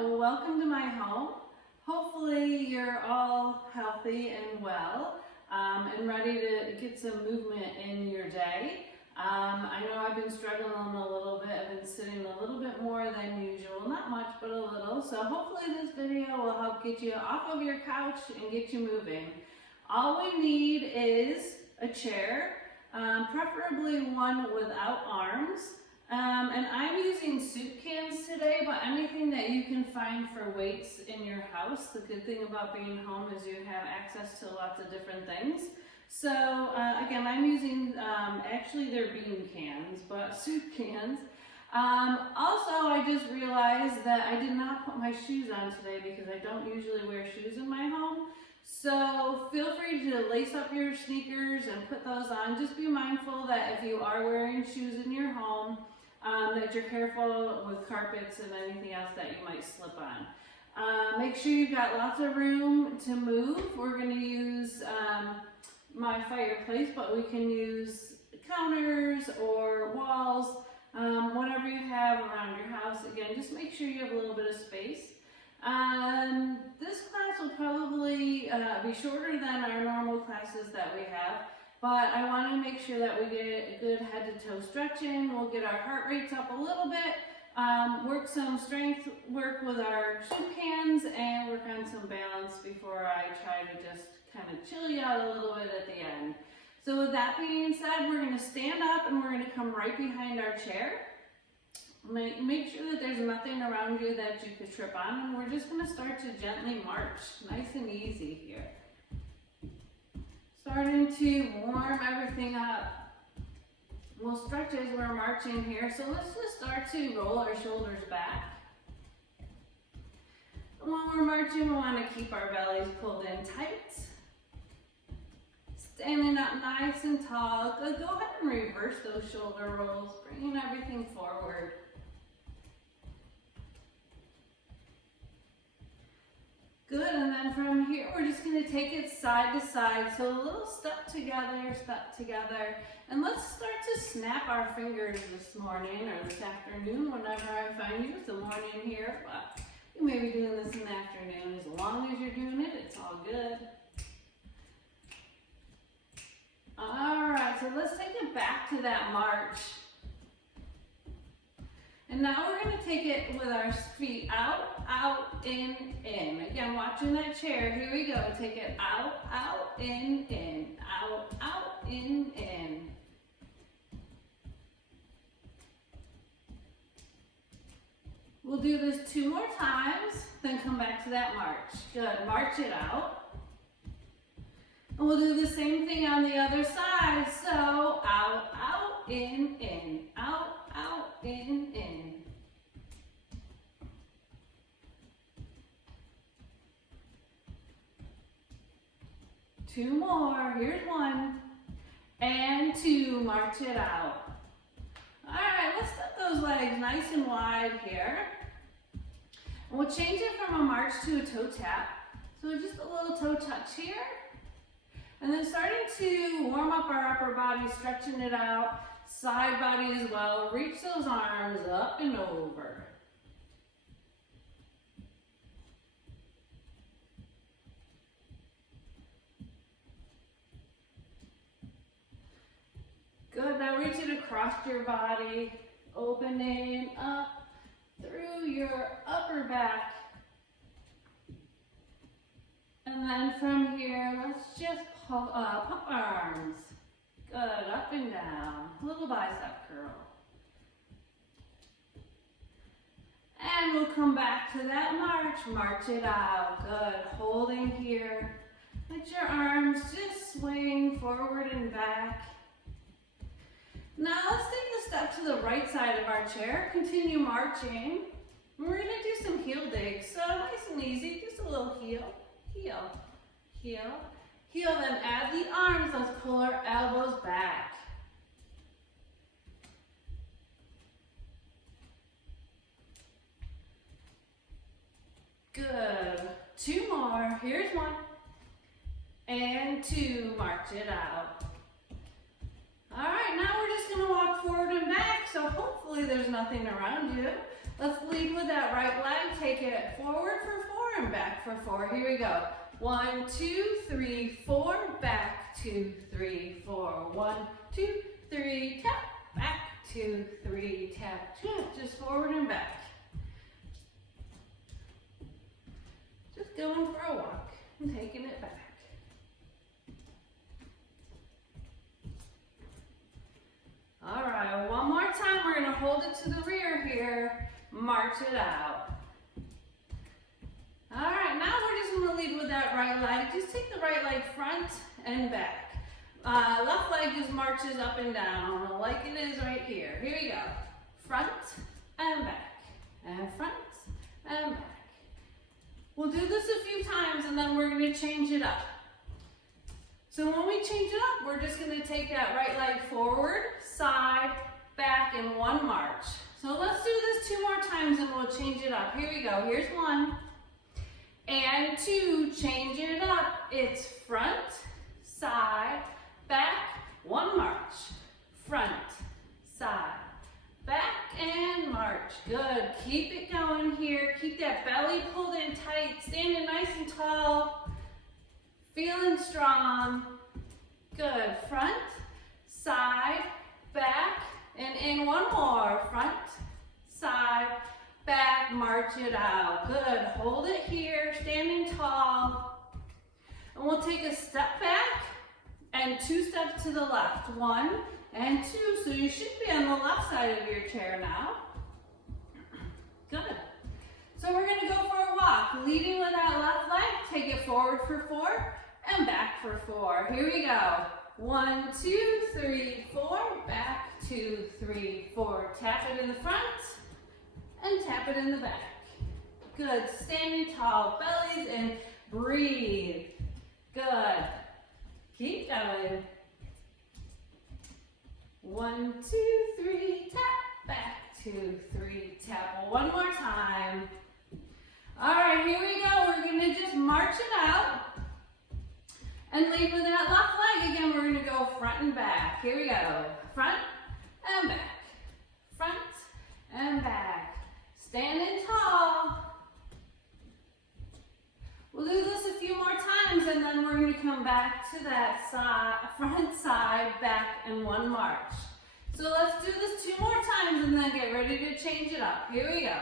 welcome to my home. Hopefully you're all healthy and well and ready to get some movement in your day. I know I've been struggling a little bit. I've been sitting a little bit more than usual, not much but a little, so hopefully this video will help get you off of your couch and get you moving. All we need is a chair, preferably one without arms. And I'm using soup cans today, but anything that you can find for weights in your house. The good thing about being home is you have access to lots of different things. So again, I'm using, actually they're bean cans, but soup cans. Also, I just realized that I did not put my shoes on today because I don't usually wear shoes in my home. So feel free to lace up your sneakers and put those on. Just be mindful that if you are wearing shoes in your home, that you're careful with carpets and anything else that you might slip on. Make sure you've got lots of room to move. We're going to use my fireplace, but we can use counters or walls, whatever you have around your house. Again, just make sure you have a little bit of space. This class will probably be shorter than our normal classes that we have, but I want to make sure that we get a good head to toe stretching. We'll get our heart rates up a little bit, work some strength work with our soup cans, and work on some balance before I try to just kind of chill you out a little bit at the end. So with that being said, we're going to stand up and we're going to come right behind our chair. Make sure that there's nothing around you that you could trip on, and we're just going to start to gently march, nice and easy here. Starting to warm everything up. We'll stretch as we're marching here, so let's just start to roll our shoulders back. And when we're marching, we want to keep our bellies pulled in tight. Standing up nice and tall. Go ahead and reverse those shoulder rolls, bringing everything forward. Good, and then from here, we're just going to take it side to side. So a little step together, and let's start to snap our fingers this morning or this afternoon, whenever I find you. It's the morning here, but you may be doing this in the afternoon. As long as you're doing it, it's all good. All right, so let's take it back to that march. And now we're going to take it with our feet out, out, in, in. Again, watching that chair. Here we go. Take it out, out, in, out, out, in. We'll do this 2 more times, then come back to that march. Good. March it out. And we'll do the same thing on the other side. So out, out, in, out, out, in. Two more. Here's 1 and 2. March it out. All right, let's step those legs nice and wide here. And we'll change it from a march to a toe tap. So just a little toe touch here. And then starting to warm up our upper body, stretching it out, side body as well. Reach those arms up and over. Good, now reach it across your body, opening up through your upper back. And then from here, let's just pump our arms. Good, up and down. Little bicep curl. And we'll come back to that march. March it out. Good, holding here. Let your arms just swing forward and back. Now let's take a step to the right side of our chair. Continue marching. We're going to do some heel digs. So nice and easy, just a little heel. Heel, heel, heel, then add the arms. Let's pull our elbows back. Good. 2 more. Here's 1 and 2. March it out. All right, now we're just going to walk forward and back, so hopefully there's nothing around you. Let's lead with that right leg. Take it forward for 4 and back for 4. Here we go. 1, 2, 3, 4, back, 2, 3, 4. 1, 2, 3, tap, back, 2, 3, tap, tap. Just forward and back. Just going for a walk and taking it back. All right, one more time. We're going to hold it to the rear here. March it out. All right, now we're just going to lead with that right leg. Just take the right leg front and back. Left leg just marches up and down like it is right here. Here we go. Front and back. And front and back. We'll do this a few times and then we're going to change it up. So when we change it up, we're just going to take that right leg forward, side, back, in one march. So let's do this 2 more times and we'll change it up. Here we go. Here's 1 and 2. Change it up. It's front, side, back, 1 march. Front, side, back, and march. Good. Keep it going here. Keep that belly pulled in tight. Standing nice and tall. Feeling strong. Good. Front, side, back, and in 1 more. Front, side, back, march it out. Good. Hold it here, standing tall. And we'll take a step back and 2 steps to the left. 1 and 2. So you should be on the left side of your chair now. Good. So we're going to go for a walk. Leading with that left leg, take it forward for 4 and back for 4. Here we go. 1, 2, 3, 4, back, 2, 3, 4. Tap it in the front and tap it in the back. Good. Standing tall, bellies in. Breathe. Good. Keep going. 1, 2, 3, tap, back, 2, 3, tap. 1 more time. All right, here we go. We're going to just march it out and lead with that left leg. Again, we're going to go front and back. Here we go. Front and back. Front and back. Standing tall. We'll do this a few more times and then we're going to come back to that side, front, side, back, and 1 march. So let's do this 2 more times and then get ready to change it up. Here we go.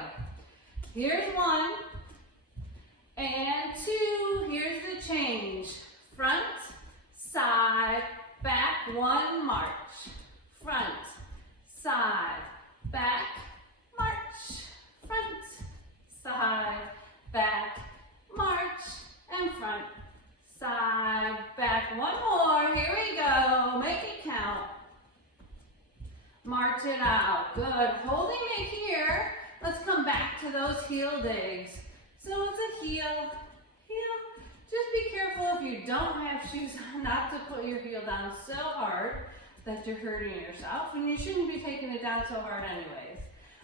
Here's 1 and 2. Here's the change. Front, side, back, 1 march. Front, side, back, march. Front, side, back, march, and front, side, back. 1 more. Here we go. Make it count. March it out. Good. Holding it here. Let's come back to those heel digs. So it's a heel, heel. Just be careful if you don't have shoes on not to put your heel down so hard that you're hurting yourself. And you shouldn't be taking it down so hard anyways.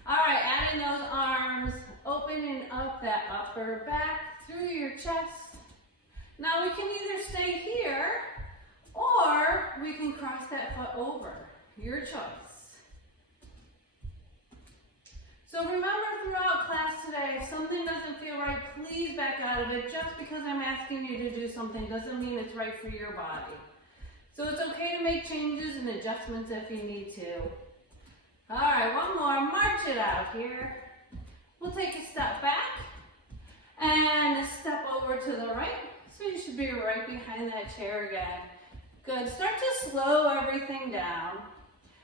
All right, adding those arms, opening up that upper back through your chest. Now we can either stay here or we can cross that foot over. Your choice. So remember throughout class today, if something doesn't feel right, please back out of it. Just because I'm asking you to do something doesn't mean it's right for your body. So it's okay to make changes and adjustments if you need to. All right, 1 more. March it out here. We'll take a step back and a step over to the right. So you should be right behind that chair again. Good. Start to slow everything down.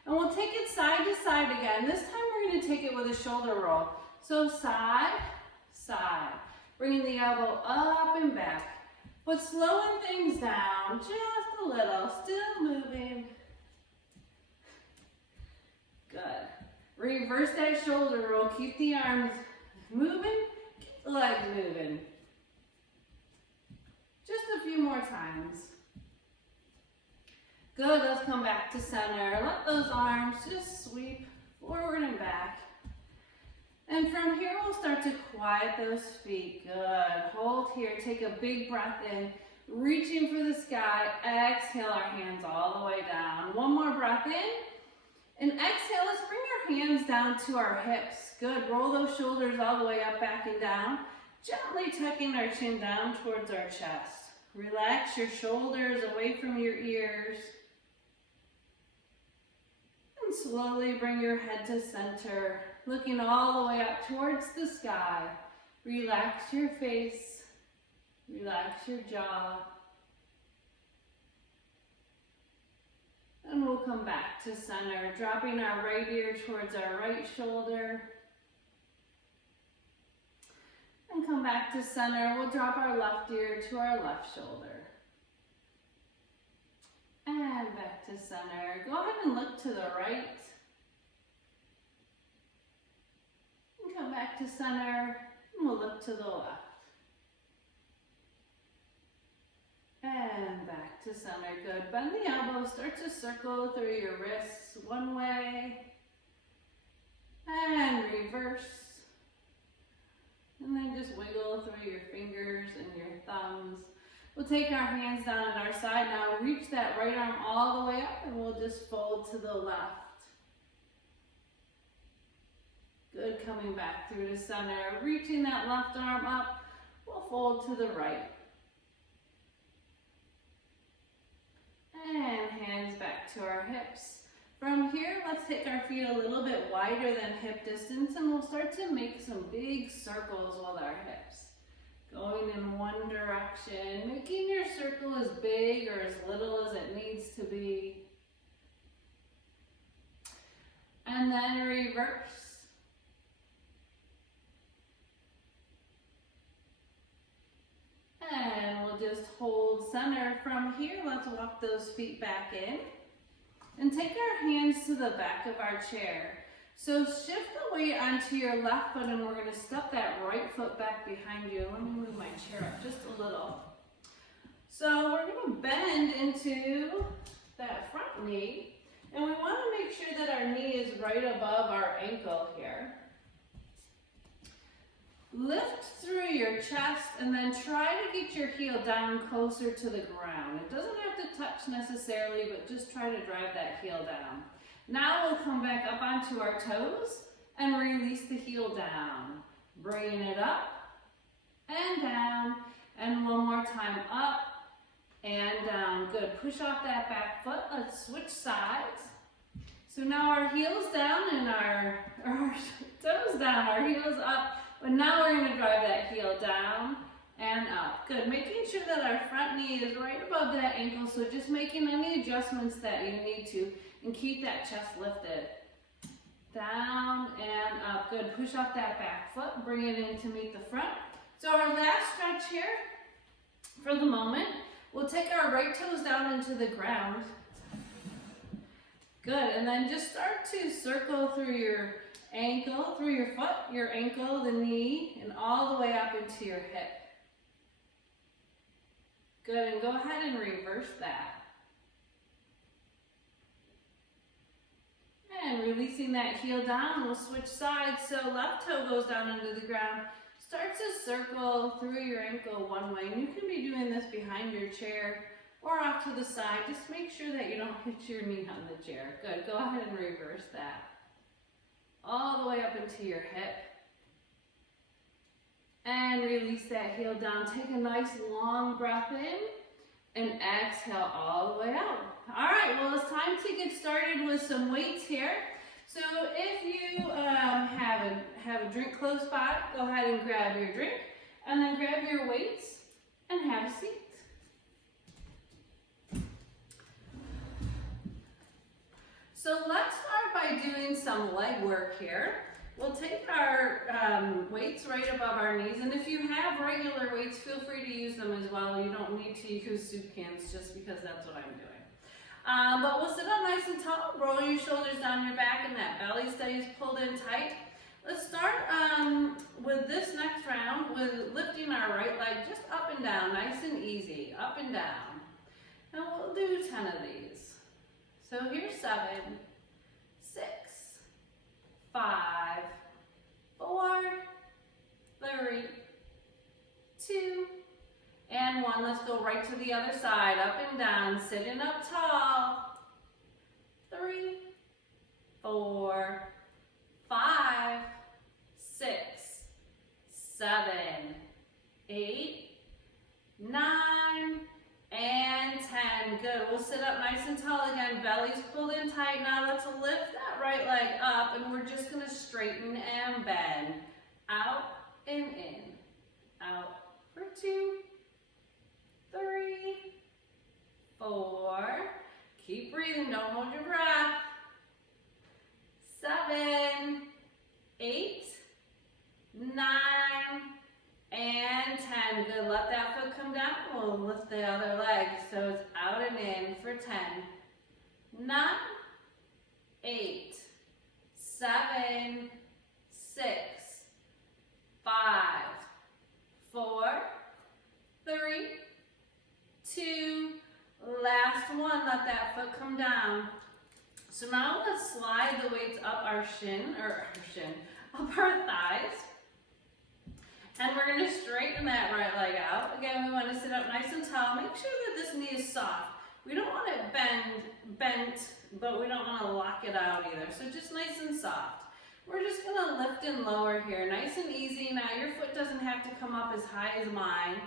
And we'll take it side to side again. This time we're going to take it with a shoulder roll. So side, side. Bringing the elbow up and back. But slowing things down just a little. Still moving. Good. Reverse that shoulder roll. Keep the arms moving. Keep the legs moving. Just a few more times. Good, let's come back to center. Let those arms just sweep forward and back. And from here, we'll start to quiet those feet. Good, hold here, take a big breath in, reaching for the sky. Exhale our hands all the way down. 1 more breath in. And exhale, let's bring our hands down to our hips. Good, roll those shoulders all the way up, back and down. Gently tucking our chin down towards our chest. Relax your shoulders away from your ears. And slowly bring your head to center, looking all the way up towards the sky. Relax your face, relax your jaw. And we'll come back to center, dropping our right ear towards our right shoulder. And come back to center. We'll drop our left ear to our left shoulder. And back to center. Go ahead and look to the right. And come back to center. And we'll look to the left. And back to center. Good. Bend the elbows. Start to circle through your wrists one way. And reverse. And then just wiggle through your fingers and your thumbs. We'll take our hands down at our side now. Reach that right arm all the way up and we'll just fold to the left. Good, coming back through to center. Reaching that left arm up, we'll fold to the right. And hands back to our hips. From here, let's take our feet a little bit wider than hip distance and we'll start to make some big circles with our hips. Going in one direction, making your circle as big or as little as it needs to be. And then reverse. And we'll just hold center. From here, let's walk those feet back in. And take our hands to the back of our chair. So shift the weight onto your left foot and we're going to step that right foot back behind you. Let me move my chair up just a little. So we're going to bend into that front knee. And we want to make sure that our knee is right above our ankle here. Lift through your chest and then try to get your heel down closer to the ground. It doesn't have to touch necessarily, but just try to drive that heel down. Now we'll come back up onto our toes and release the heel down. Bringing it up and down. And one more time, up and down. Good. Push off that back foot. Let's switch sides. So now our heel's down and our toes down, our heel's up. But now we're going to drive that heel down and up. Good. Making sure that our front knee is right above that ankle. So just making any adjustments that you need to and keep that chest lifted. Down and up. Good. Push off that back foot. Bring it in to meet the front. So our last stretch here for the moment, we'll take our right toes down into the ground. Good. And then just start to circle through your ankle, through your foot, your ankle, the knee, and all the way up into your hip. Good, and go ahead and reverse that. And releasing that heel down, we'll switch sides. So left toe goes down into the ground. Start to circle through your ankle one way. And you can be doing this behind your chair or off to the side. Just make sure that you don't hit your knee on the chair. Good, go ahead and reverse that. All the way up into your hip. And release that heel down. Take a nice long breath in and exhale all the way out. All right, well, it's time to get started with some weights here. So if you have a drink close by, go ahead and grab your drink and then grab your weights and have a seat. So let's start by doing some leg work here. We'll take our weights right above our knees, and if you have regular weights, feel free to use them as well. You don't need to use soup cans just because that's what I'm doing. But we'll sit up nice and tall, roll your shoulders down your back, and that belly stays pulled in tight. Let's start with this next round with lifting our right leg just up and down, nice and easy, up and down. And we'll do 10 of these. So here's 7, 6, 5, 4, 3, 2, and 1. Let's go right to the other side, up and down, sitting up tall. 3, 4, 7, 8, 9, and 10. Good. We'll sit up nice and tall again. Belly's pulled in tight. Now let's lift that right leg up, and we're just going to straighten and bend. Out and in. Out for 2, 3, 4. Keep breathing. Don't hold your breath. 7, 8, 9, and 10. Good. Let that foot come down. We'll lift the other leg. So it's out and in for 10, 9, 8, 7, 6, 5, 4, 3, 2, last one. Let that foot come down. So now let's slide the weights up our up our thighs. And we're going to straighten that right leg out. Again, we want to sit up nice and tall. Make sure that this knee is soft. We don't want it bent, but we don't want to lock it out either. So just nice and soft. We're just going to lift and lower here. Nice and easy. Now your foot doesn't have to come up as high as mine.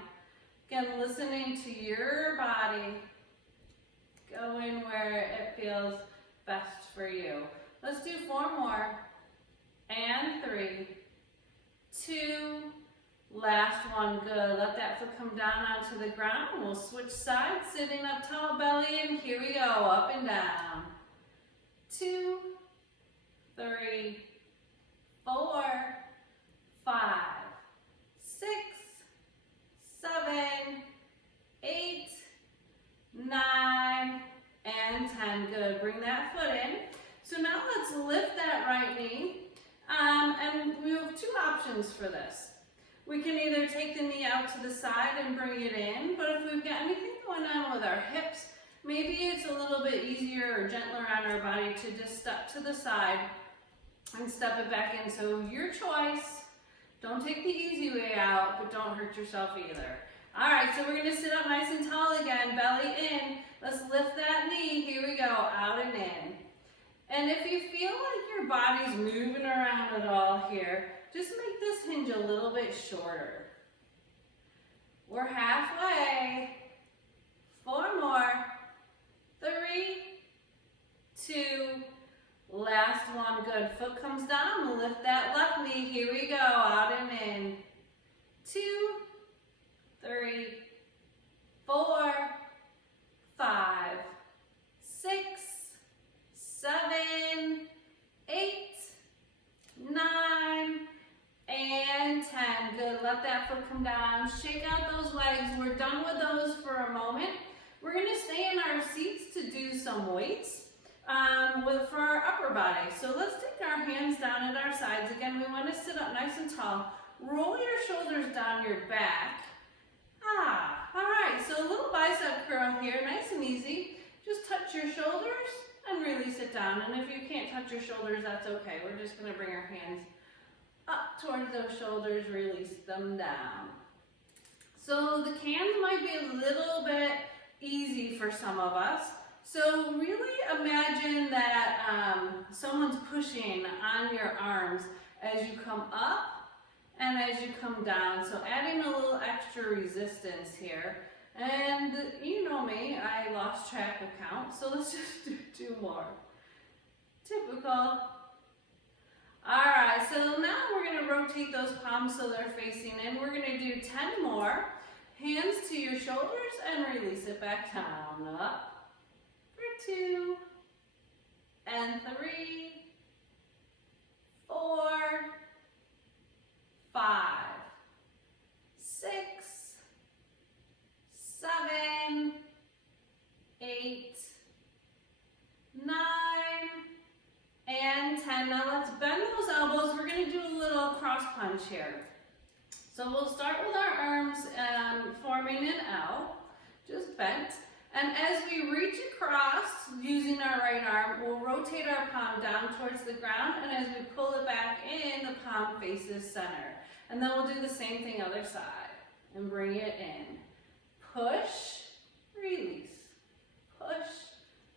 Again, listening to your body. Going where it feels best for you. Let's do 4 more. And 3, 2, last one. Good. Let that foot come down onto the ground. We'll switch sides, sitting up tall, belly in. Here we go. Up and down. 2, 3, 4, 5, 6, 7, 8, 9, and 10. Good. Bring that foot in. So now let's lift that right knee. And we have 2 options for this. We can either take the knee out to the side and bring it in, but if we've got anything going on with our hips, maybe it's a little bit easier or gentler on our body to just step to the side and step it back in. So your choice. Don't take the easy way out, but don't hurt yourself either. All right, so we're going to sit up nice and tall again, belly in. Let's lift that knee. Here we go, out and in. And if you feel like your body's moving around at all here, just make this hinge a little bit shorter. We're halfway. 4 more. 3, 2, last one. Good. Foot comes down. We'll lift that left knee. Here we go. Out and in. 2, 3, 4, 5, 6, 7, 8, 9, and 10. Good. Let that foot come down. Shake out those legs. We're done with those for a moment. We're going to stay in our seats to do some weights for our upper body. So let's take our hands down at our sides. Again, we want to sit up nice and tall. Roll your shoulders down your back. All right. So a little bicep curl here. Nice and easy. Just touch your shoulders and release it down. And if you can't touch your shoulders, that's okay. We're just going to bring our hands up towards those shoulders, release them down. So the cans might be a little bit easy for some of us. So really imagine that someone's pushing on your arms as you come up and as you come down. So adding a little extra resistance here. And you know me, I lost track of count, so let's just do 2 more. Typical. All right, so now we're going to rotate those palms so they're facing in. We're going to do 10 more. Hands to your shoulders and release it back down. Up for 2, and 3, 4, 5, 6, 7, 8, 9, and 10. Now let's bend those elbows. We're going to do a little cross punch here. So we'll start with our arms forming an L, just bent. And as we reach across using our right arm, we'll rotate our palm down towards the ground. And as we pull it back in, the palm faces center. And then we'll do the same thing other side and bring it in. Push, release, push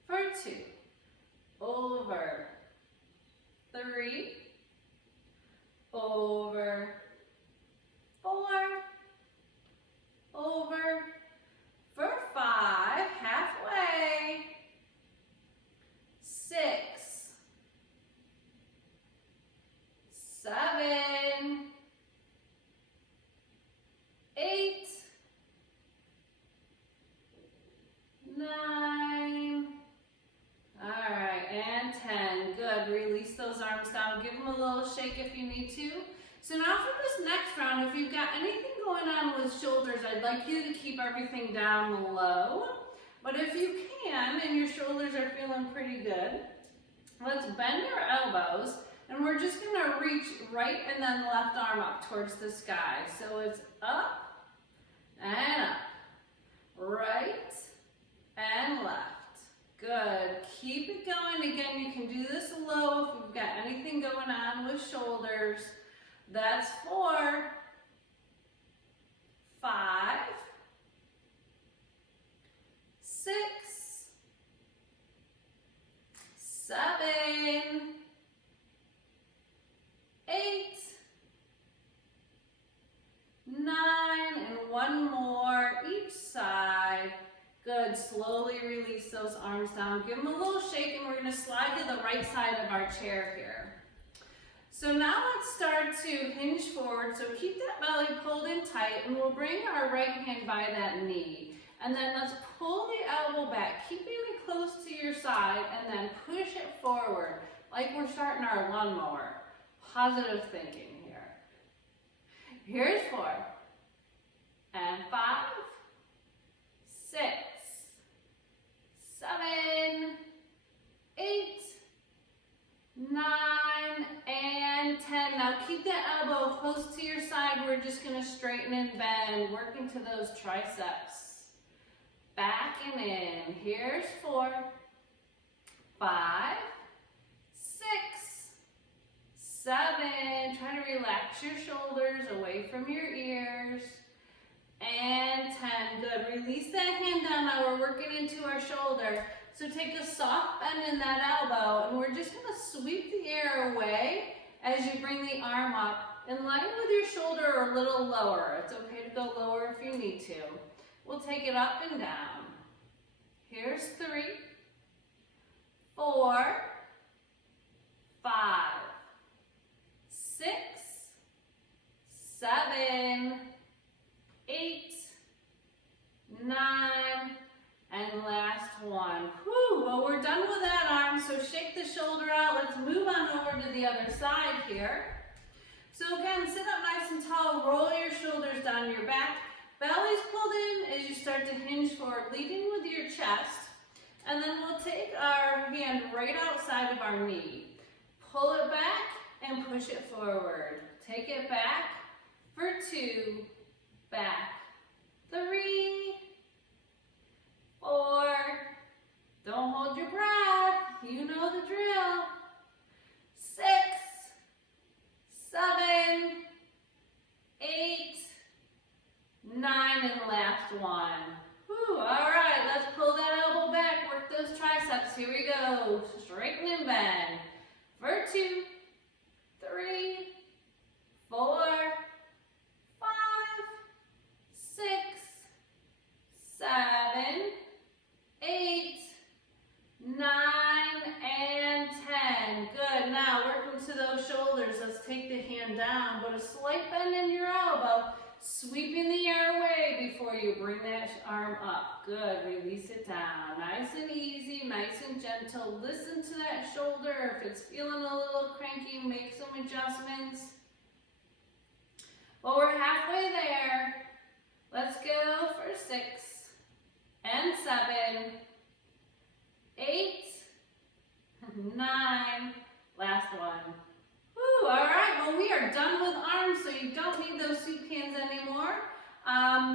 for 2, over, 3, over, So now for this next round, if you've got anything going on with shoulders, I'd like you to keep everything down low. But if you can, and your shoulders are feeling pretty good, let's bend our elbows, and we're just gonna reach right and then left arm up towards the sky. So it's up and up, right and left. Good, keep it going. Again, you can do this low if you've got anything going on with shoulders. That's 4, 5, 6, 7, 8, 9, and one more each side. Good, slowly release those arms down. Give them a little shake, and we're gonna slide to the right side of our chair here. So now let's start to hinge forward. So keep that belly pulled in tight, and we'll bring our right hand by that knee. And then let's pull the elbow back, keeping it close to your side, and then push it forward, like we're starting our lawnmower. Positive thinking here. Here's 4, and 5, 6, 7, 8, 9, and 10. Now keep that elbow close to your side. We're just gonna straighten and bend, working to those triceps. Back and in. Here's 4, 5, 6, 7. Try to relax your shoulders away from your ears. And 10. Good. Release that hand down. Now we're working into our shoulder. So take a soft bend in that elbow, and we're just going to sweep the air away as you bring the arm up in line with your shoulder or a little lower. It's okay to go lower if you need to. We'll take it up and down. Here's 3, 4, 5, 6, 7, 8, 9, and last one. Whew, well, we're done with that arm, so shake the shoulder out. Let's move on over to the other side here. So again, sit up nice and tall, roll your shoulders down your back. Belly's pulled in as you start to hinge forward, leading with your chest. And then we'll take our hand right outside of our knee. Pull it back and push it forward. Take it back for 2, back, 3, 4, don't hold your breath, you know the drill, 6, 7, 8, 9, and last one. Whew, all right, let's pull that elbow back, work those triceps. Here we go. Straighten and bend. For 2, 3, 4, 5, 6, 7, 8, 9, and 10. Good. Now working to those shoulders. Let's take the hand down, but a slight bend in your elbow. Sweeping the air away before you bring that arm up. Good, release it down. Nice and easy, nice and gentle. Listen to that shoulder. If it's feeling a little cranky, make some adjustments. Well, we're halfway there. Let's go for 6 and 7, 8, 9, last one. Whew, all right, well, we are done with arms, so you don't need those soup cans anymore.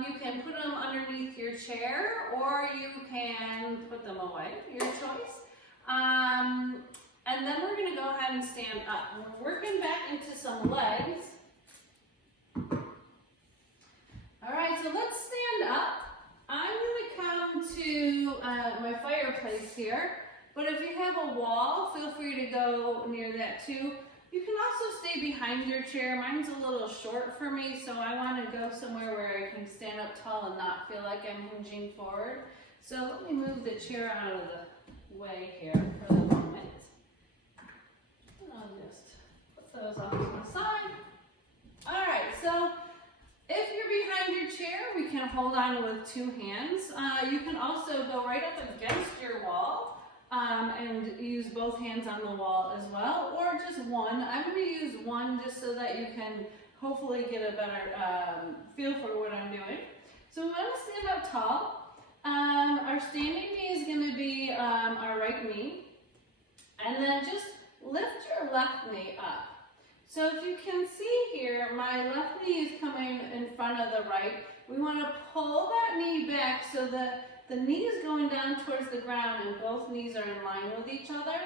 You can put them underneath your chair, or you can put them away, your choice. And then we're gonna go ahead and stand up. We're working back into some legs. All right, so let's stand up. I'm gonna come to my fireplace here, but if you have a wall, feel free to go near that too. You can also stay behind your chair. Mine's a little short for me, so I want to go somewhere where I can stand up tall and not feel like I'm hinging forward. So let me move the chair out of the way here for the moment. And I'll just put those off to the side. All right, so if you're behind your chair, we can hold on with 2 hands. You can also go right up against your wall. And use both hands on the wall as well, or just one. I'm going to use one just so that you can hopefully get a better feel for what I'm doing. So we want to stand up tall. Our standing knee is going to be our right knee. And then just lift your left knee up. So if you can see here, my left knee is coming in front of the right. We want to pull that knee back so that the knee is going down towards the ground and both knees are in line with each other.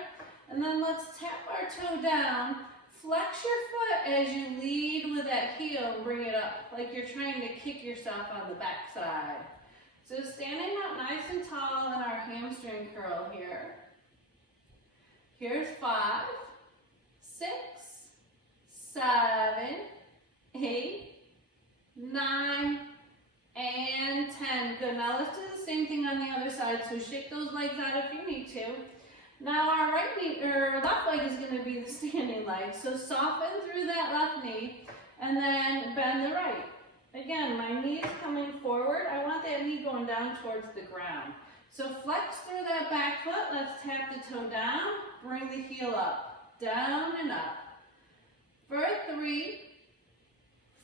And then let's tap our toe down. Flex your foot as you lead with that heel and bring it up like you're trying to kick yourself on the back side. So standing up nice and tall in our hamstring curl here. Here's 5, 6, 7, 8, 9, and 10. Good. Now let's do the same thing on the other side. So shake those legs out if you need to. Now our right knee or left leg is going to be the standing leg. So soften through that left knee and then bend the right. Again, my knee is coming forward. I want that knee going down towards the ground. So flex through that back foot. Let's tap the toe down. Bring the heel up. Down and up. For 3,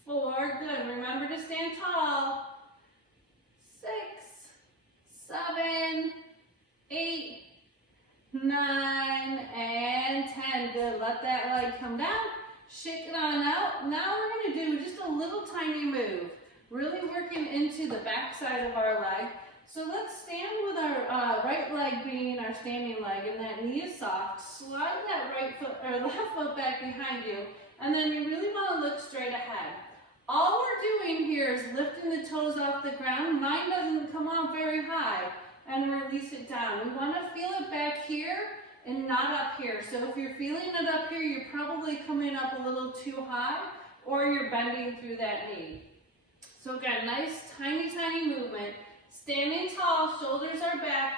4. Good. Remember to stand tall. 6, 7, 8, 9, and 10. Good. Let that leg come down. Shake it on out. Now we're going to do just a little tiny move. Really working into the back side of our leg. So let's stand with our right leg being our standing leg and that knee is soft. Slide that right foot or left foot back behind you. And then you really want to look straight ahead. All we're doing here is lifting the toes off the ground. Mine doesn't come up very high. And release it down. We want to feel it back here and not up here. So if you're feeling it up here, you're probably coming up a little too high or you're bending through that knee. So again, nice tiny, tiny movement. Standing tall, shoulders are back,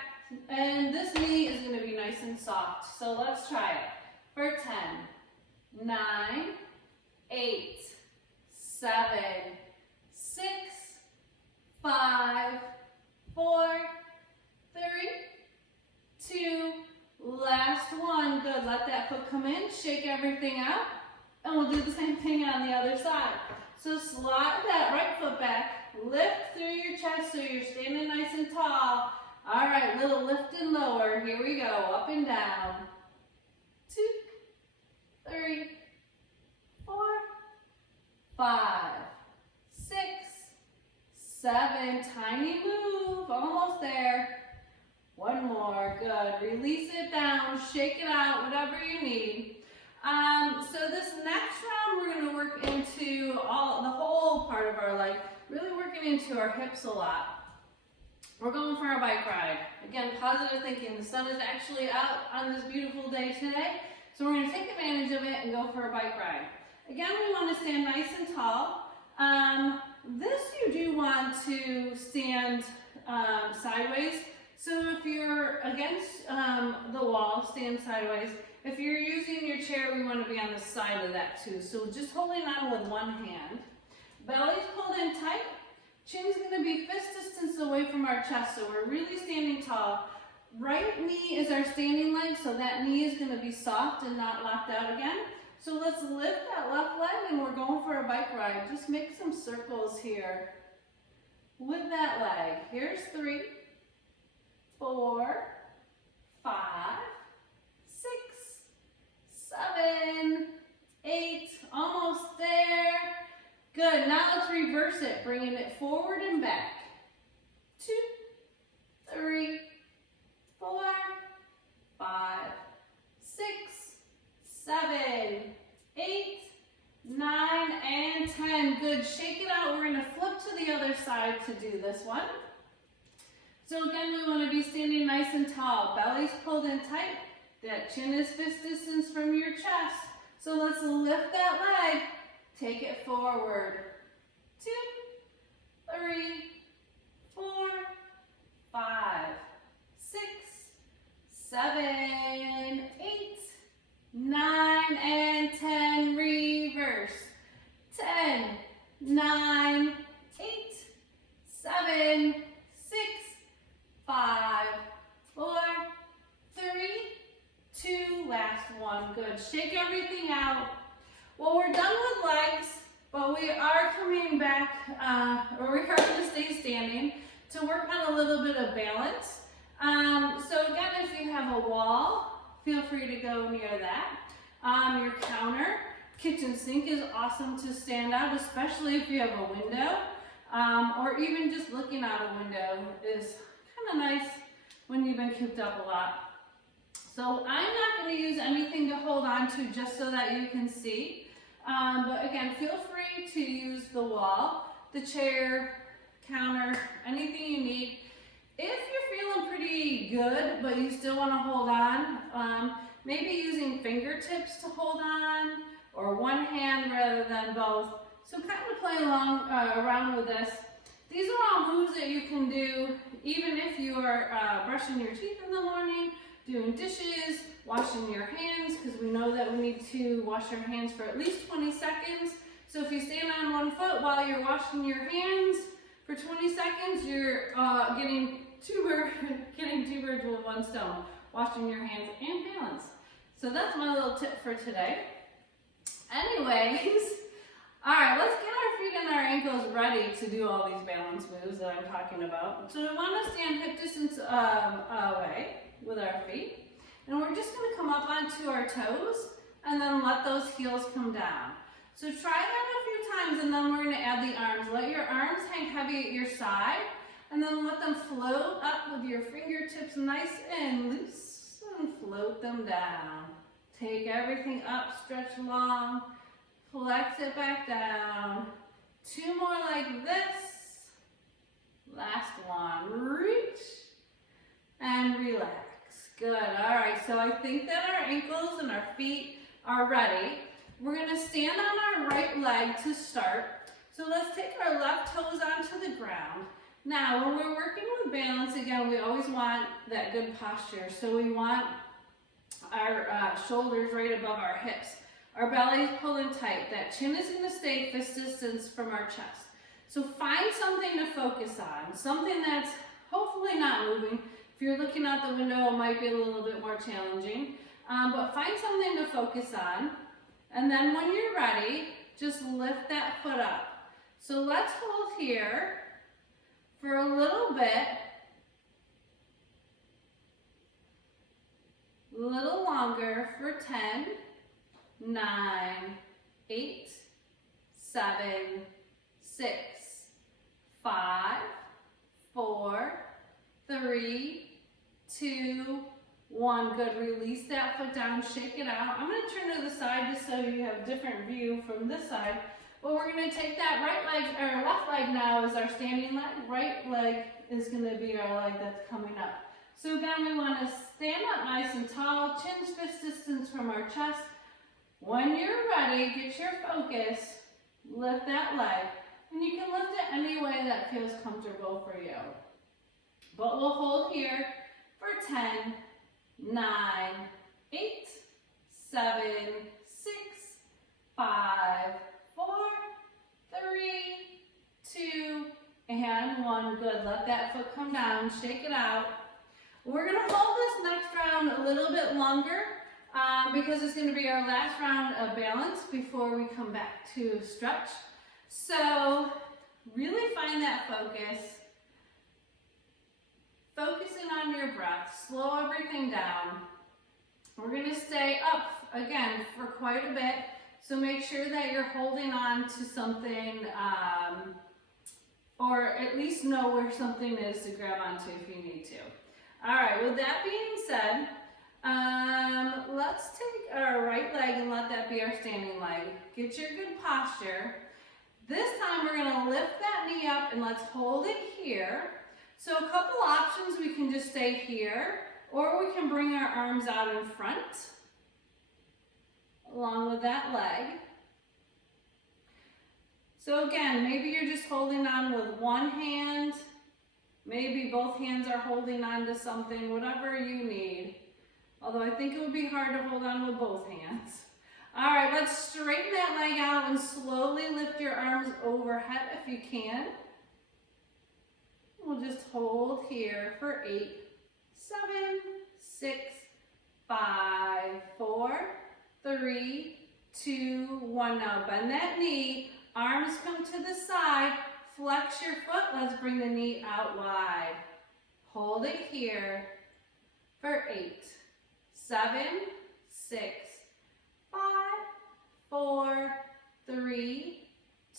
and this knee is going to be nice and soft. So let's try it. For 10, 9, 8, 7, 6, 5, 4, 3, 2, last one. Good. Let that foot come in. Shake everything out. And we'll do the same thing on the other side. So slide that right foot back. Lift through your chest so you're standing nice and tall. All right, little lift and lower. Here we go. Up and down. 2, 3, 4, 5, 6, 7. Tiny move. Almost there. One more. Good. Release it down. Shake it out. Whatever you need. So this next round, we're going to work into the whole part of our leg. Really working into our hips a lot. We're going for our bike ride. Again, positive thinking. The sun is actually out on this beautiful day today. So we're going to take advantage of it and go for a bike ride. Again, we want to stand nice and tall. This you do want to stand sideways. So if you're against the wall, stand sideways. If you're using your chair, we want to be on the side of that too. So just holding on with one hand. Belly's pulled in tight. Chin's going to be fist distance away from our chest. So we're really standing tall. Right knee is our standing leg. So that knee is going to be soft and not locked out again. So let's lift that left leg and we're going for a bike ride. Just make some circles here with that leg. Here's 3, 4, 5, 6, 7, 8, almost there. Good, now let's reverse it, bringing it forward and back. 2, 3, 4, 5, 6, 7, 8, 9, and 10. Good, shake it out. We're gonna flip to the other side to do this one. So again, we wanna be standing nice and tall. Belly's pulled in tight. That chin is fist distance from your chest. So let's lift that leg. Take it forward. 2, 3, 4, 5, 6, 7, 8, 9, and 10. Reverse. 10, 9, 8, 7, 6, 5, 4, 3, 2. Last one. Good. Shake everything out. Well, we're done with legs, but are coming back, or we are going to stay standing to work on a little bit of balance. So again, if you have a wall, feel free to go near that. Your counter, kitchen sink is awesome to stand out, especially if you have a window, or even just looking out a window is kind of nice when you've been cooped up a lot. So I'm not going to use anything to hold on to just so that you can see. But again, feel free to use the wall, the chair, counter, anything you need. If you're feeling pretty good, but you still want to hold on, maybe using fingertips to hold on, or one hand rather than both. So kind of play along around with this. These are all moves that you can do even if you are brushing your teeth in the morning, doing dishes, washing your hands, because we know that we need to wash our hands for at least 20 seconds. So if you stand on one foot while you're washing your hands for 20 seconds, you're getting two birds with one stone, washing your hands and balance. So that's my little tip for today. Anyways, all right, let's get our feet and our ankles ready to do all these balance moves that I'm talking about. So we want to stand hip distance away with our feet. And we're just going to come up onto our toes and then let those heels come down. So try that a few times, and then we're going to add the arms. Let your arms hang heavy at your side, and then let them float up with your fingertips nice and loose, and float them down. Take everything up, stretch long, flex it back down. Two more like this. Last one, reach and relax. Good, all right, so I think that our ankles and our feet are ready. We're gonna stand on our right leg to start. So let's take our left toes onto the ground. Now, when we're working with balance, again, we always want that good posture. So we want our shoulders right above our hips. Our belly is pulling tight. That chin is gonna stay fist distance from our chest. So find something to focus on, something that's hopefully not moving. If you're looking out the window, it might be a little bit more challenging, but find something to focus on. And then when you're ready, just lift that foot up. So let's hold here for a little bit, a little longer for 10, 9, 8, 7, 6, 5, 4, 3, 2, 1. Good. Release that foot down, shake it out. I'm going to turn to the side just so you have a different view from this side. But we're going to take that right leg, or left leg now is our standing leg. Right leg is going to be our leg that's coming up. So again, we want to stand up nice and tall, chin's fist distance from our chest. When you're ready, get your focus, lift that leg. And you can lift it any way that feels comfortable for you. But we'll hold here for 10, 9, 8, 7, 6, 5, 4, 3, 2, and 1. Good. Let that foot come down. Shake it out. We're going to hold this next round a little bit longer because it's going to be our last round of balance before we come back to stretch. So really find that focus. Focusing on your breath, slow everything down. We're going to stay up again for quite a bit, so make sure that you're holding on to something or at least know where something is to grab onto if you need to. All right, with that being said, let's take our right leg and let that be our standing leg. Get your good posture. This time we're going to lift that knee up and let's hold it here. So a couple options, we can just stay here, or we can bring our arms out in front, along with that leg. So again, maybe you're just holding on with one hand, maybe both hands are holding on to something, whatever you need. Although I think it would be hard to hold on with both hands. All right, let's straighten that leg out and slowly lift your arms overhead if you can. We'll just hold here for 8, 7, 6, 5, 4, 3, 2, 1. Now bend that knee, Arms come to the side. Flex your foot. Let's bring the knee out wide. Hold it here for 8, 7, 6, 5, 4, 3,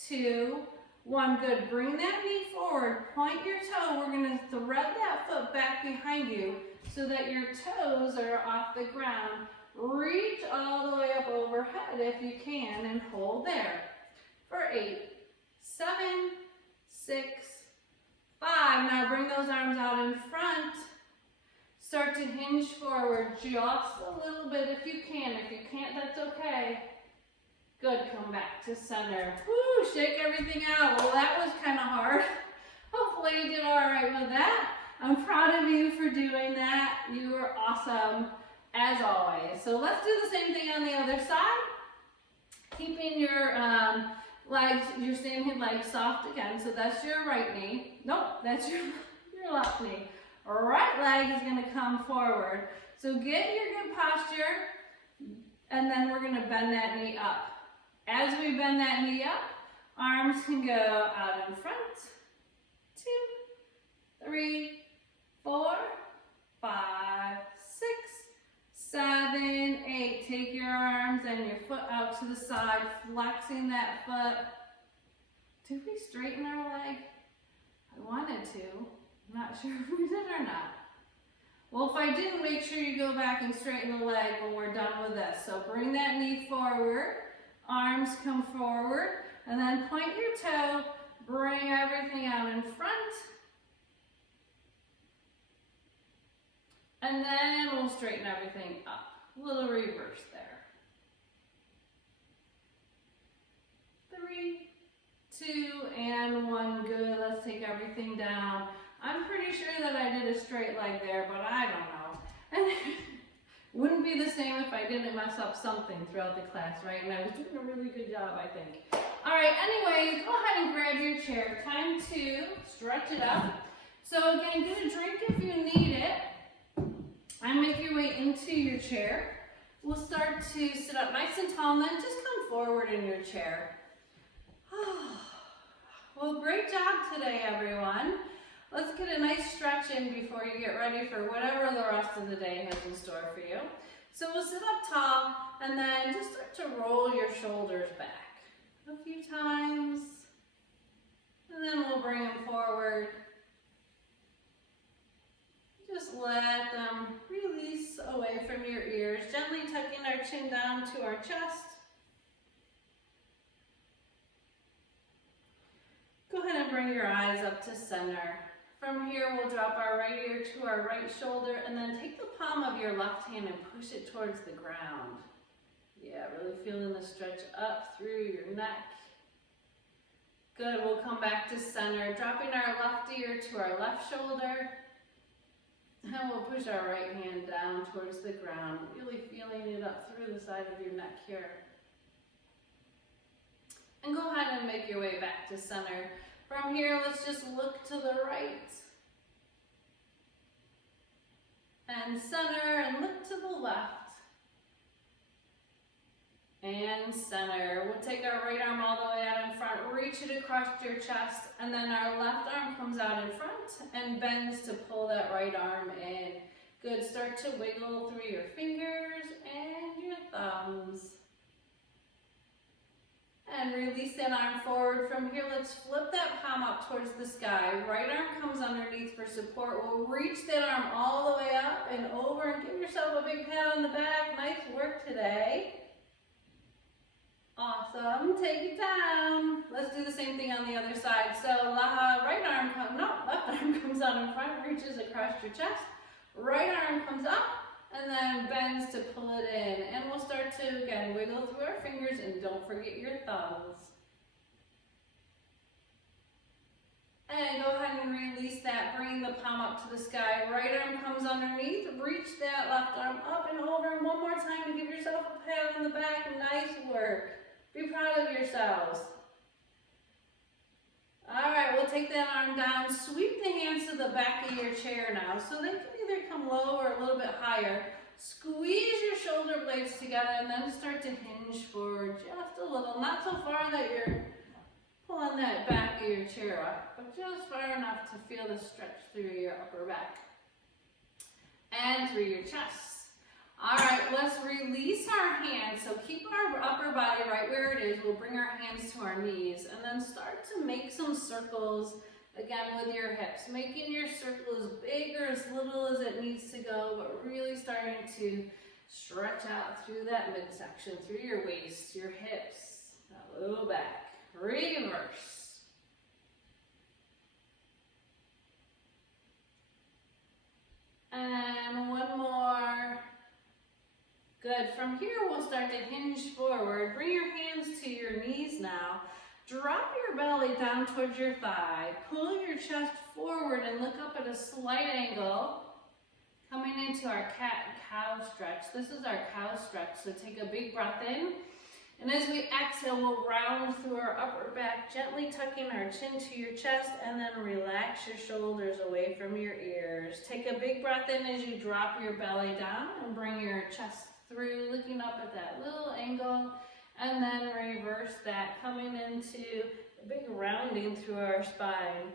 2, 1. Good. Bring that knee forward. Point your toe. We're going to thread that foot back behind you so that your toes are off the ground. Reach all the way up overhead if you can and hold there for 8, 7, 6, 5. Now bring those arms out in front. Start to hinge forward just a little bit if you can. If you can't, that's okay. Good, come back to center. Woo, shake everything out. Well, that was kind of hard. Hopefully you did all right with that. I'm proud of you for doing that. You were awesome, as always. So let's do the same thing on the other side. Keeping your legs, your standing legs soft again. So that's your right knee. Nope, that's your left knee. Right leg is going to come forward. So get your good posture, and then we're going to bend that knee up. As we bend that knee up, arms can go out in front. 2, 3, 4, 5, 6, 7, 8. Take your arms and your foot out to the side, flexing that foot. Did we straighten our leg? I wanted to. I'm not sure if we did or not. Well, if I didn't, make sure you go back and straighten the leg when we're done with this. So bring that knee forward, arms come forward, and then point your toe, bring everything out in front. And then we'll straighten everything up. A little reverse there. 3, 2, and 1. Good. Let's take everything down. I'm pretty sure that I did a straight leg there, but I don't know. And it wouldn't be the same if I didn't mess up something throughout the class, right? And I was doing a really good job, I think. All right, anyway, go ahead and grab your chair. Time to stretch it up. So again, get a drink if you need it. And make your way into your chair. We'll start to sit up nice and tall, and then just come forward in your chair. Well, great job today, everyone. Let's get a nice stretch in before you get ready for whatever the rest of the day has in store for you. So we'll sit up tall, and then just start to roll your shoulders back a few times. And then we'll bring them forward. Just let them release away from your ears, gently tucking our chin down to our chest. Go ahead and bring your eyes up to center. From here, we'll drop our right ear to our right shoulder, and then take the palm of your left hand and push it towards the ground. Yeah, really feeling the stretch up through your neck. Good, we'll come back to center, dropping our left ear to our left shoulder. And we'll push our right hand down towards the ground, really feeling it up through the side of your neck here. And go ahead and make your way back to center. From here, let's just look to the right. And center, and look to the left. And center. We'll take our right arm all the way out in front, reach it across your chest, and then our left arm comes out in front and bends to pull that right arm in. Good, start to wiggle through your fingers and your thumbs. And release that arm forward. From here, let's flip that palm up towards the sky. Right arm comes underneath for support. We'll reach that arm all the way up and over, and give yourself a big pat on the back. Nice work today. Awesome. Take it down. Let's do the same thing on the other side. So left arm comes out in front, reaches across your chest. Right arm comes up and then bends to pull it in. And we'll start to, again, wiggle through our fingers, and don't forget your thumbs. And go ahead and release that, bringing the palm up to the sky. Right arm comes underneath, reach that left arm up and over. And one more time to give yourself a pat on the back. Nice work. Be proud of yourselves. All right, we'll take that arm down. Sweep the hands to the back of your chair now. So they can either come low or a little bit higher. Squeeze your shoulder blades together and then start to hinge forward just a little. Not so far that you're Pulling that back of your chair up, but just far enough to feel the stretch through your upper back and through your chest. All right, let's release our hands. So keep our upper body right where it is. We'll bring our hands to our knees and then start to make some circles again with your hips, making your circle as big or as little as it needs to go, but really starting to stretch out through that midsection, through your waist, your hips, that low back. Reverse. And one more. Good. From here, we'll start to hinge forward. Bring your hands to your knees now. Drop your belly down towards your thigh. Pull your chest forward and look up at a slight angle. Coming into our cat and cow stretch. This is our cow stretch, so take a big breath in. And as we exhale, we'll round through our upper back, gently tucking our chin to your chest, and then relax your shoulders away from your ears. Take a big breath in as you drop your belly down and bring your chest through, looking up at that little angle, and then reverse that, coming into a big rounding through our spine.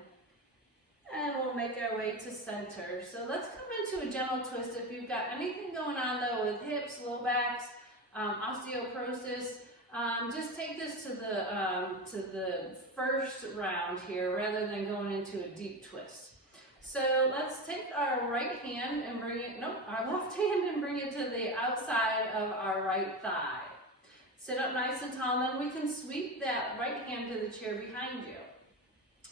And we'll make our way to center. So let's come into a gentle twist. If you've got anything going on though with hips, low backs, osteoporosis, just take this to the first round here rather than going into a deep twist. So let's take our right hand and bring it, our left hand and bring it to the outside of our right thigh. Sit up nice and tall, and then we can sweep that right hand to the chair behind you.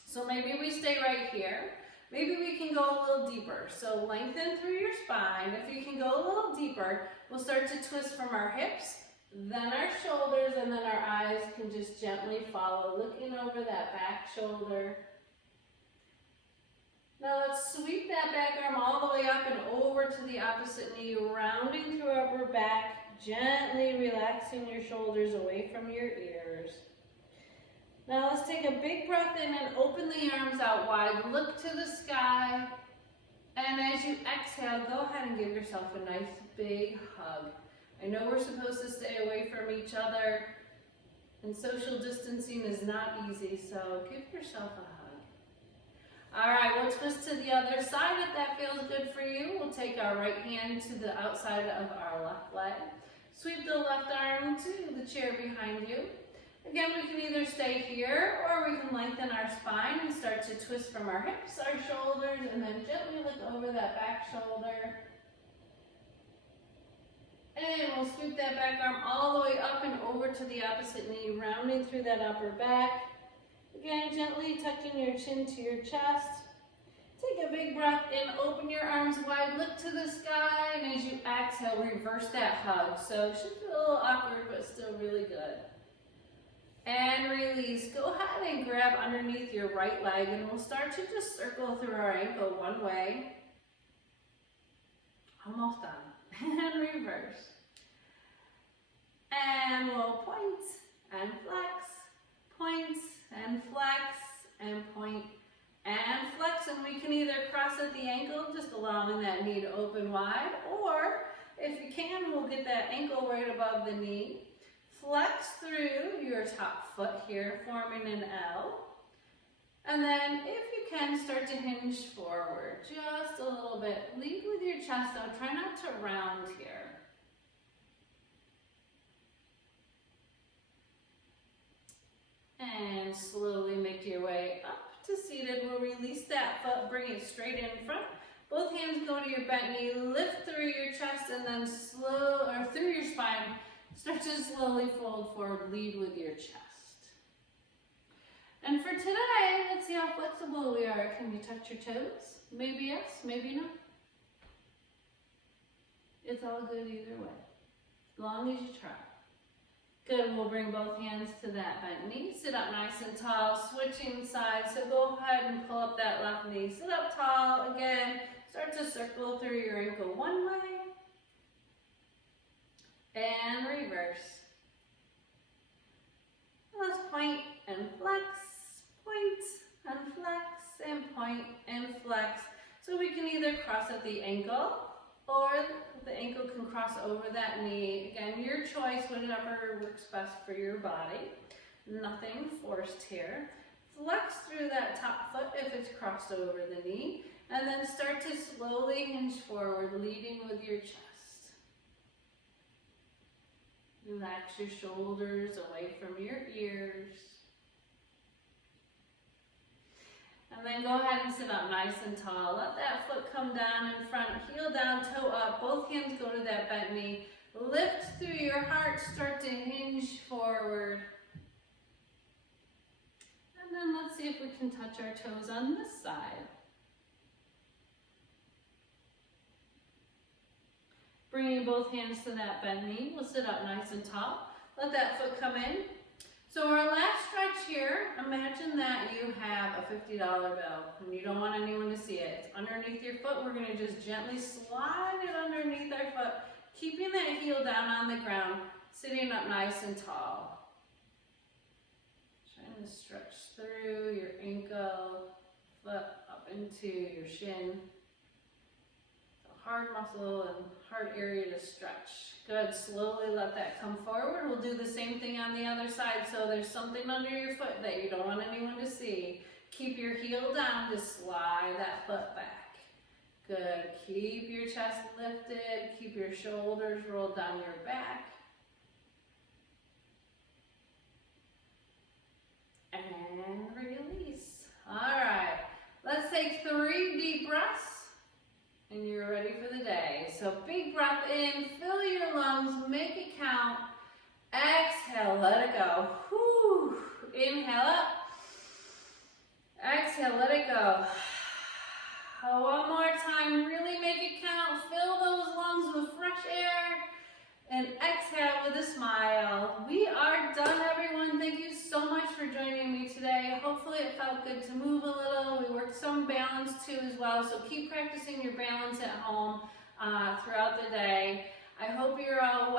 So maybe we stay right here. Maybe we can go a little deeper. So lengthen through your spine. If you can go a little deeper, we'll start to twist from our hips, then our shoulders, and then our eyes can just gently follow, looking over that back shoulder. Now let's sweep that back arm all the way up and over to the opposite knee, rounding through upper back, gently relaxing your shoulders away from your ears. Now let's take a big breath in and open the arms out wide. Look to the sky. And as you exhale, go ahead and give yourself a nice big hug. I know we're supposed to stay away from each other, and social distancing is not easy, so give yourself a hug. All right, we'll twist to the other side if that feels good for you. We'll take our right hand to the outside of our left leg. Sweep the left arm to the chair behind you. Again, we can either stay here or we can lengthen our spine and start to twist from our hips, our shoulders, and then gently look over that back shoulder. And we'll scoop that back arm all the way up and over to the opposite knee, rounding through that upper back. Again, gently tucking your chin to your chest. Take a big breath in, open your arms wide, look to the sky, and as you exhale, reverse that hug. So it should feel a little awkward, but still really good. And release. Go ahead and grab underneath your right leg, and we'll start to just circle through our ankle one way. Almost done. And reverse. And we'll point and flex, point and flex, and point and flex. And we can either cross at the ankle, just allowing that knee to open wide, or if you can, we'll get that ankle right above the knee. Flex through your top foot here, forming an L. And then, if you can, start to hinge forward just a little bit. Lead with your chest though, try not to round here. And slowly make your way up to seated. We'll release that foot, bring it straight in front. Both hands go to your bent knee, lift through your chest, and then through your spine. Start to slowly fold forward, lead with your chest. And for today, let's see how flexible we are. Can you touch your toes? Maybe yes, maybe no. It's all good either way, as long as you try. Good, we'll bring both hands to that bent knee. Sit up nice and tall, switching sides. So go ahead and pull up that left knee. Sit up tall again. Start to circle through your ankle one way. And reverse. Let's point and flex, point and flex, and point and flex. So we can either cross at the ankle, or the ankle can cross over that knee. Again, your choice, whatever works best for your body. Nothing forced here. Flex through that top foot if it's crossed over the knee, and then start to slowly hinge forward, leading with your chest. Relax your shoulders away from your ears. And then go ahead and sit up nice and tall. Let that foot come down in front, heel down, toe up. Both hands go to that bent knee. Lift through your heart, start to hinge forward. And then let's see if we can touch our toes on this side. Bringing both hands to that bent knee, we'll sit up nice and tall. Let that foot come in. So our last stretch here, imagine that you have a $50 bill and you don't want anyone to see it. It's underneath your foot. We're going to just gently slide it underneath our foot, keeping that heel down on the ground, sitting up nice and tall. Trying to stretch through your ankle, foot up into your shin. Hard muscle and hard area to stretch. Good, slowly let that come forward. We'll do the same thing on the other side. So there's something under your foot that you don't want anyone to see. Keep your heel down, just slide that foot back. Good, keep your chest lifted, keep your shoulders rolled down your back. And release. All right, let's take 3 deep breaths. And you're ready for the day. So big breath in, fill your lungs, make it count. Exhale, let it go. Whew. Inhale up. Exhale, let it go. Oh, one more time, really make it count. Fill those lungs with fresh air. And exhale with a smile. We are done, everyone. Thank you so much for joining me today. Hopefully it felt good to move a little. We worked some balance too as well. So keep practicing your balance at home throughout the day. I hope you're all well.